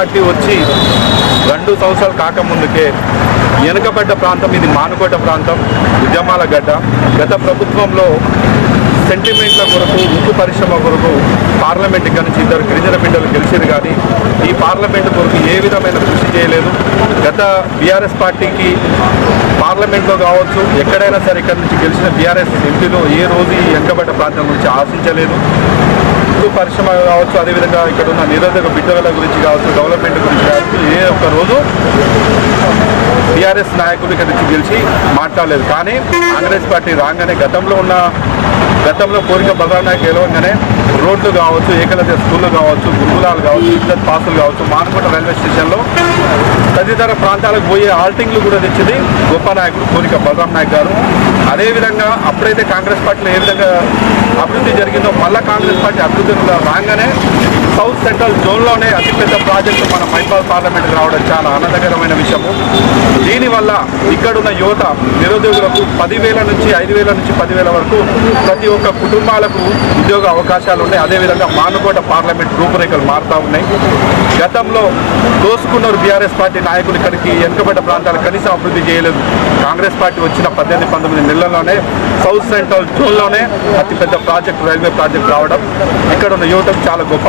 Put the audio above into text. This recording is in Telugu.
పార్టీ వచ్చి 2 సంవత్సరాలు కాకముందుకే వెనుకబడ్డ ప్రాంతం ఇది, మానుకోట ప్రాంతం, ఉద్యమాల గడ్డ. గత ప్రభుత్వంలో సెంటిమెంట్ల కొరకు, ఉక్కు పరిశ్రమ కొరకు పార్లమెంట్ ఇక్కడ నుంచి 2 గిరిజన బిడ్డలు గెలిచారు, కానీ ఈ పార్లమెంట్ కొరకు ఏ విధమైన కృషి చేయలేదు. గత బీఆర్ఎస్ పార్టీకి పార్లమెంట్లో కావచ్చు, ఎక్కడైనా సరే ఇక్కడ నుంచి గెలిచిన బీఆర్ఎస్ ఎంపీలు ఏ రోజు ఈ వెనుకబడ్డ ప్రాంతం గురించి ఆశించలేదు. ఉక్కు పరిశ్రమ కావచ్చు, అదేవిధంగా ఇక్కడ ఉన్న నిరోధక బిడ్డల గురించి కావచ్చు, డెవలప్మెంట్ గురించి కావచ్చు, ఏ ఒక్క రోజు బీఆర్ఎస్ నాయకులు ఇక్కడ నుంచి గెలిచి మాట్లాడలేదు. కానీ కాంగ్రెస్ పార్టీ రాగానే గతంలో కోరిక బలరానాయక్ గెలవగానే రోడ్లు కావచ్చు, ఏకలవ్య స్కూళ్ళు కావచ్చు, గురుకులాలు కావచ్చు, ఇద్దరు పాసులు కావచ్చు, మానుకోట రైల్వే స్టేషన్లో తదితర ప్రాంతాలకు పోయే ఆల్టింగ్లు కూడా తెచ్చింది గొప్ప నాయకుడు కోరిక బలరాం నాయక్ గారు. అదేవిధంగా అప్పుడైతే కాంగ్రెస్ పార్టీలో ఏ విధంగా అభివృద్ధి జరిగిందో మళ్ళీ కాంగ్రెస్ పార్టీ అభివృద్ధిలో రాగానే సౌత్ సెంట్రల్ జోన్లోనే అతిపెద్ద ప్రాజెక్టు మన మైపాల్ పార్లమెంట్కి రావడం చాలా ఆనందకరమైన విషయము. దీనివల్ల ఇక్కడున్న యువత నిరుద్యోగులకు 10,000 నుంచి 5,000 నుంచి 10,000 వరకు ప్రతి ఒక్క కుటుంబాలకు ఉద్యోగ అవకాశాలు ఉన్నాయి. అదేవిధంగా మానుకోట పార్లమెంట్ రూపురేఖలు మారుతూ ఉన్నాయి. గతంలో దోసుకున్నారు బీఆర్ఎస్ పార్టీ నాయకులు, ఇక్కడికి వెనుకబడ్డ ప్రాంతాలు కనీసం అభివృద్ధి చేయలేదు. కాంగ్రెస్ పార్టీ వచ్చిన 18-19 నెలల్లోనే సౌత్ సెంట్రల్ జోన్లోనే అతిపెద్ద ప్రాజెక్టు, రైల్వే ప్రాజెక్టు రావడం ఇక్కడ ఉన్న యువతకు చాలా గొప్ప